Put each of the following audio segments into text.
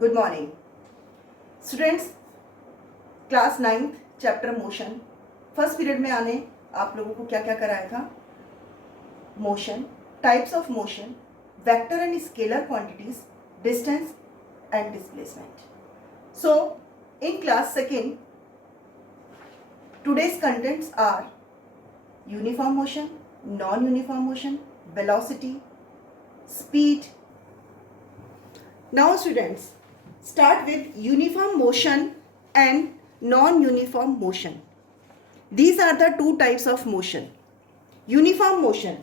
Good morning students. Class 9th chapter motion first period में आने आप लोगों को क्या क्या कराया था? Motion, types of motion, vector and scalar quantities, distance and displacement. So in class second today's contents are uniform motion, non-uniform motion, velocity, speed. Now students, start with uniform motion and non-uniform motion. These are the two types of motion. Uniform motion,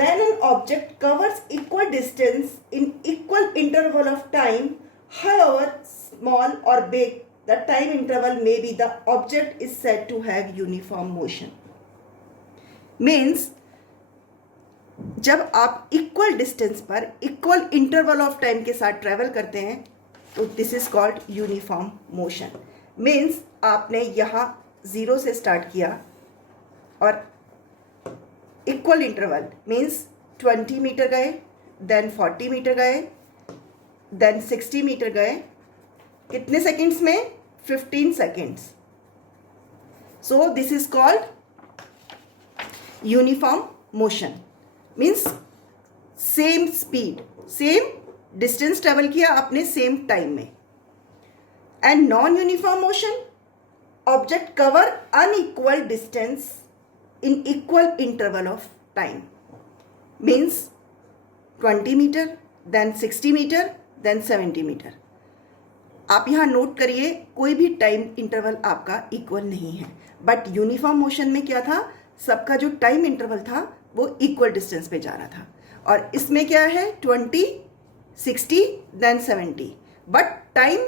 when an object covers equal distance in equal interval of time, however small or big the time interval may be, the object is said to have uniform motion. Means जब आप equal distance पर equal interval of time के साथ travel करते हैं तो this is called uniform motion. Means आपने यहाँ 0 से स्टार्ट किया और इक्वल इंटरवल मीन्स 20 मीटर गए, देन 40 मीटर गए, देन 60 मीटर गए। कितने सेकेंड्स में? 15 seconds. So this is called uniform motion. Means same speed, same distance travel किया आपने सेम टाइम में। And non uniform motion, object cover unequal distance in equal interval of time. Means 20 meter, then 60 meter, then 70 meter. आप यहाँ note करिए, कोई भी time interval आपका equal नहीं है। बट यूनिफॉर्म मोशन में क्या था? सबका जो टाइम इंटरवल था वो इक्वल डिस्टेंस पे जा रहा था। और इसमें क्या है? 20, 60, then 70, but time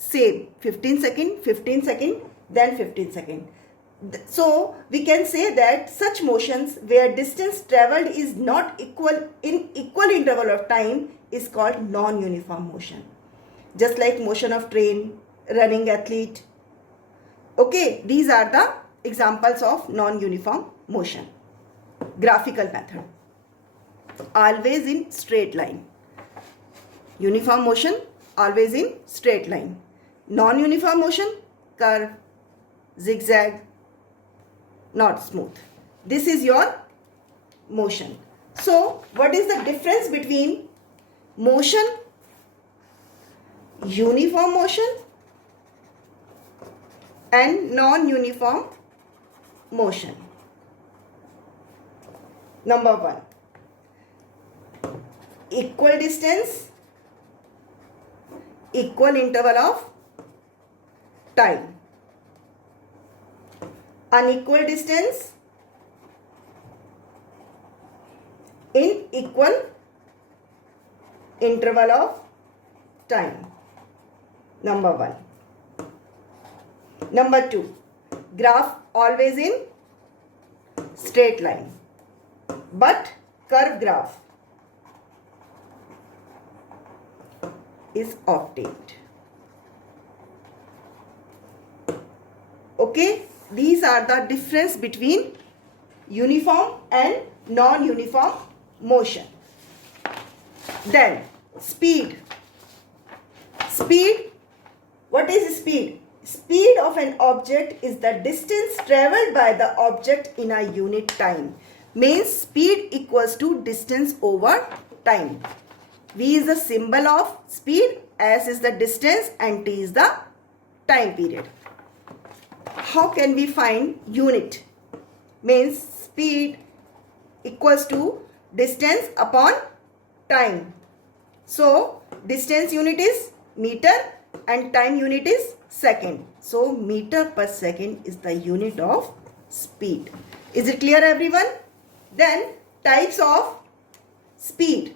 same, 15 second, 15 second, then 15 second. So we can say that such motions where distance traveled is not equal in equal interval of time is called non-uniform motion. Just like motion of train, running athlete. Okay, these are the examples of non-uniform motion. Graphical method. Always in straight line. Uniform motion, always in straight line. Non-uniform motion, curve, zigzag, not smooth. This is your motion. So, what is the difference between motion, uniform motion and non-uniform motion? Number 1, equal distance, equal interval of time. Unequal distance in equal interval of time. Number 1. Number 2, graph always in straight line, but curve graph is obtained. Okay, these are the difference between uniform and non-uniform motion. Then speed. Speed, what is speed? Speed of an object is the distance traveled by the object in a unit time. Means speed equals to distance over time. V is the symbol of speed, S is the distance and T is the time period. How can we find unit? Means speed equals to distance upon time. So distance unit is meter and time unit is second. So meter per second is the unit of speed. Is it clear everyone? Then types of speed: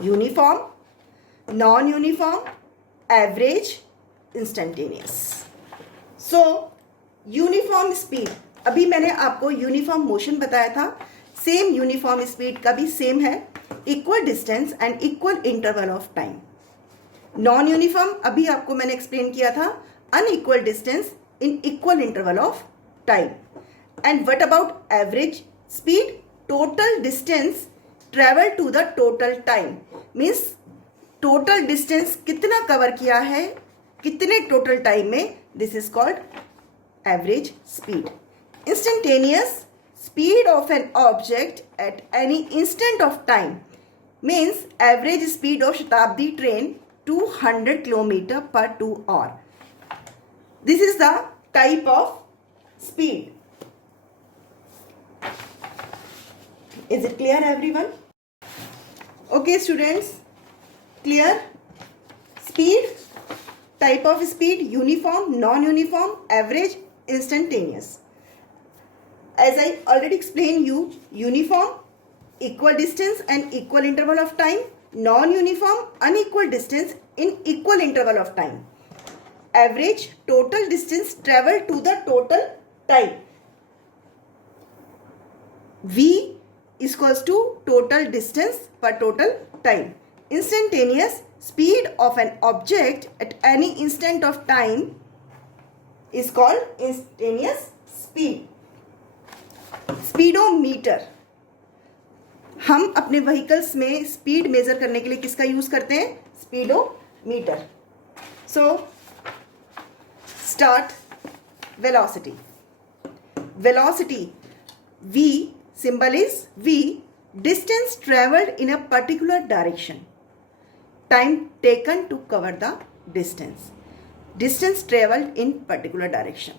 uniform, non-uniform, average, instantaneous. So uniform speed, अभी मैंने आपको uniform motion बताया था। Same uniform speed का भी same है, equal distance and equal interval of time. Non uniform अभी आपको मैंने एक्सप्लेन किया था, unequal distance in equal interval of time. And what about average speed? Total distance travel to the total time, means total distance कितना cover किया है, कितने total time में, this is called average speed. Instantaneous speed of an object at any instant of time means average speed of Shatabdi train 200 km per 2 hour. This is the type of speed. Is it clear everyone? Okay students, clear? Speed, type of speed, uniform, non-uniform, average, instantaneous. As I already explained you, uniform, equal distance and equal interval of time, non-uniform, unequal distance in equal interval of time, average, total distance traveled to the total time. V is equals to total distance per total time. Instantaneous, speed of an object at any instant of time is called instantaneous speed. Speedometer, हम अपने vehicles में speed measure करने के लिए किसका use करते हैं? Speedometer. So start. Velocity. Velocity, v symbol is v, distance traveled in a particular direction, time taken to cover the distance traveled in particular direction.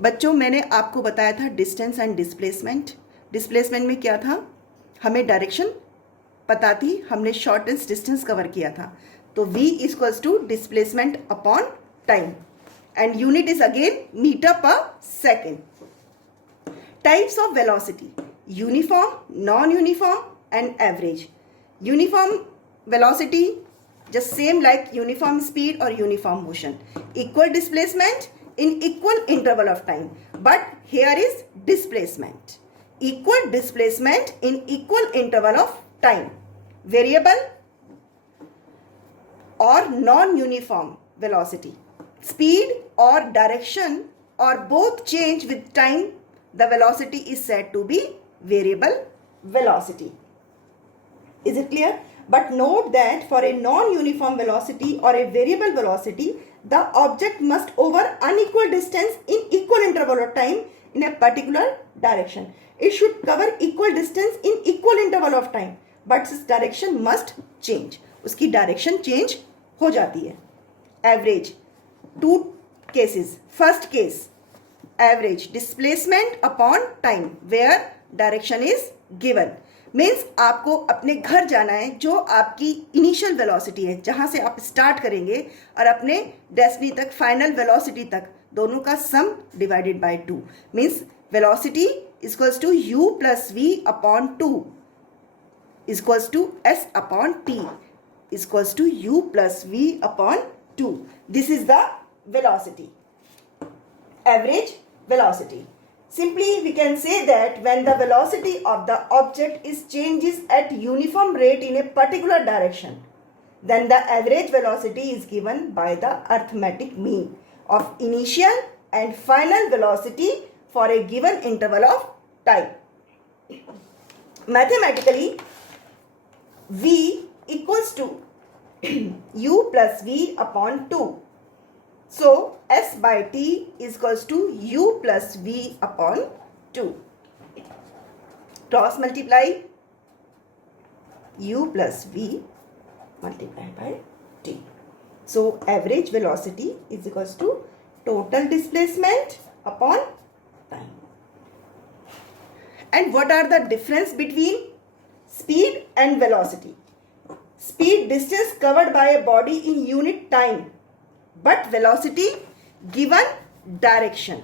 बच्चों, मैंने आपको बताया था डिस्टेंस एंड डिस्प्लेसमेंट. डिस्प्लेसमेंट में क्या था? हमें डायरेक्शन पता थी, हमने शॉर्टेस्ट डिस्टेंस कवर किया था. तो v is equals to displacement upon time and unit is again meter per second. Types of velocity, uniform, non uniform and average. Uniform velocity just same like uniform speed or uniform motion, equal displacement in equal interval of time, but here is displacement, equal displacement in equal interval of time. Variable or non-uniform velocity, speed or direction or both change with time, the velocity is said to be variable velocity. Is it clear? But note that for a non-uniform velocity or a variable velocity, the object must cover unequal distance in equal interval of time in a particular direction. It should cover equal distance in equal interval of time, but its direction must change. उसकी direction change हो जाती है. Average, two cases. First case, average displacement upon time where direction is given. Means आपको अपने घर जाना है, जो आपकी इनिशियल वेलोसिटी है, जहाँ से आप स्टार्ट करेंगे और अपने डेस्टिनी तक, फाइनल वेलोसिटी तक, दोनों का sum divided by 2. Means velocity equals to u plus v upon 2 equals to s upon t equals to u plus v upon 2. This is the velocity, average velocity. Simply we can say that when the velocity of the object is changes at uniform rate in a particular direction, then the average velocity is given by the arithmetic mean of initial and final velocity for a given interval of time. Mathematically, v equals to u plus v upon 2. So s by t is equals to u plus v upon 2. Cross multiply u plus v multiplied by t. So average velocity is equals to total displacement upon time. And what are the difference between speed and velocity? Speed, distance covered by a body in unit time, but velocity given direction.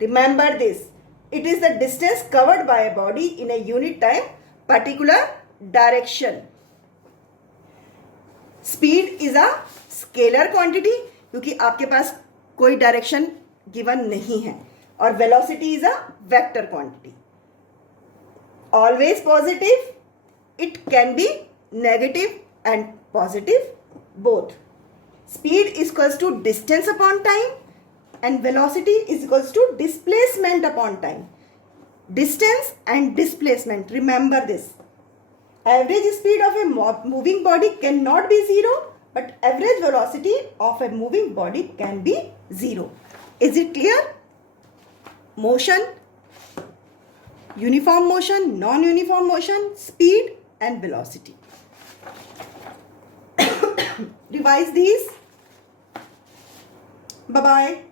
Remember this, it is the distance covered by a body in a unit time, particular direction. Speed is a scalar quantity क्योंकि आपके पास कोई direction given नहीं है, और velocity is a vector quantity. Always positive, it can be negative and positive both. Speed is equals to distance upon time and velocity is equals to displacement upon time. Distance and displacement, remember this. average speed of a moving body cannot be zero, but average velocity of a moving body can be zero. Is it clear? Motion, uniform motion, non-uniform motion, speed and velocity. Revise these. Bye-bye.